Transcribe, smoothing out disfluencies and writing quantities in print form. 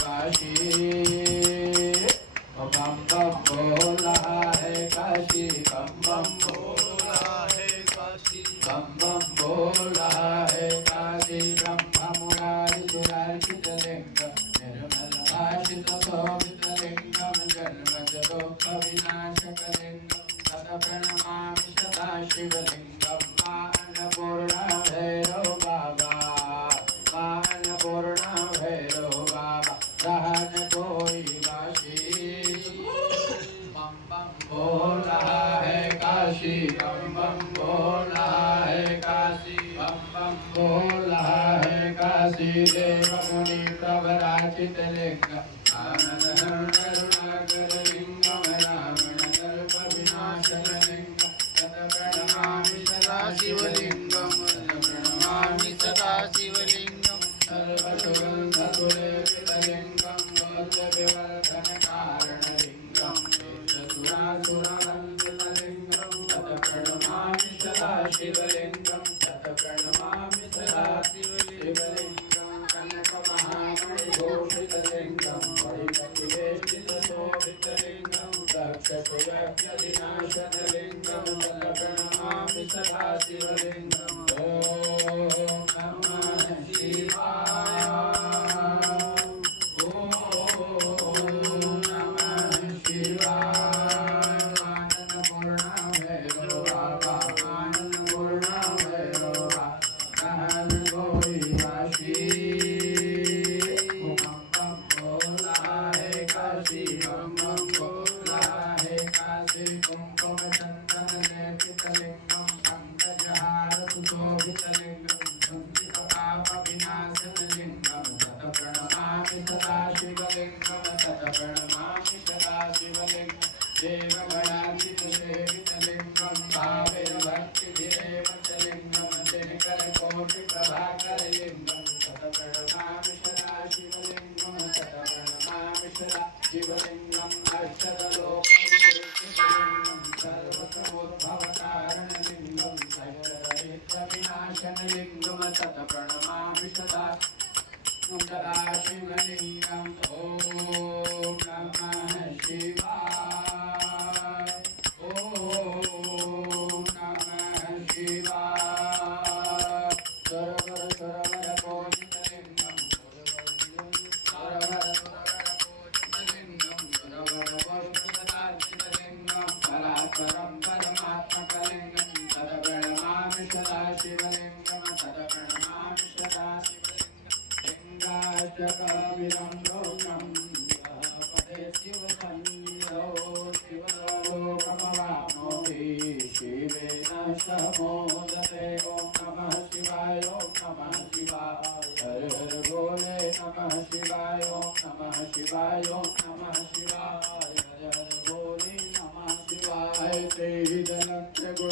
वाशी बम बम बोला है काशी बम बम बोला है काशी बम बम बोला है काशी ब्रह्म मुरारी सुरार्चित लिंग निर्मल भाषित शोभित लिंगम जन्मज दुःख विनाशक लिंगम तद प्रणमामि सदा शिवलिंगम मां अन्नपूर्णा भैरव बाबा मां अन्नपूर्णा भैरव बाबा रहन कोई वाशी बम बम बोला है काशी बम बम बोला है काशी बम बम बोला है काशी देव मुनि प्रवराचित लिंग आनंद करुणाकर लिंगम रावण सर्प विनाशन लिंग तद प्रणमामि सदा शिवलिंगम प्रणमामि सदा शिवलिंगम सर्वसुगंध सुलेपित लिंगम बोध विवर्धन कारण लिंगम सुरासुरवंदित लिंगम तद प्रणमामि सदा शिवलिंगम तद प्रणमामि सदा शिवलिंगम कनक महामणि भूषित लिंगम परिपतिवेष्टित शोभित लिंगम दक्षसुयज्ञ विनाशन लिंगम तद प्रणमामि सदा शिवलिंगम ओम नमः शिवाय ओम नमः शिवाय आनंदपूर्णा भैरव बाबा आनंदपूर्णा भैरव बाबा रहन कोई वाशी बम बम बोला है काशी बम बम बोला है काशी कुंकुम चंदन लेपित लिंगम पंकजहार सुशोभित लिंगम संचित पाप विनाशन लिंगम तत प्रणमामि सदा शिवलिंगम तत प्रणमामि सदा शिवलिंगम देवगणार्चित सेवित लिंगम भावेर भक्तिभिरेव च लिंगम दिनकर कोटि प्रभाकर लिंगम तत प्रणमामि सदा शिवलिंगम तत प्रणमामि सदा शिवलिंगम अष्टदलोकविनाशनलिंगम सर्वसमोद्भवकारणलिंगम सकलदरिद्रविनाशनलिंगम तत प्रणमामि सदा शिवलिंगम ओम नमः शिवाय ओम नमः शिवाय सरवर सरवर पूजित लिंगम सरवर सरवर पूजित लिंगम सरवर वस्तुसदार्चित लिंगम परात्परं परमात्मक लिंगम तद प्रणमामि सदा शिवलिंगम तद प्रणमामि सदा लिंगाष्टकविरं लोकं पदे शिवसंज्ञो शिवलोकमवाप्नोति शिवेन समोदते ॐ नमः शिवाय ॐ नमः शिवाय हर हर भोले नमः शिवाय ॐ नमः शिवाय ॐ नमः शिवाय हर हर भोले नमः शिवाय तेहि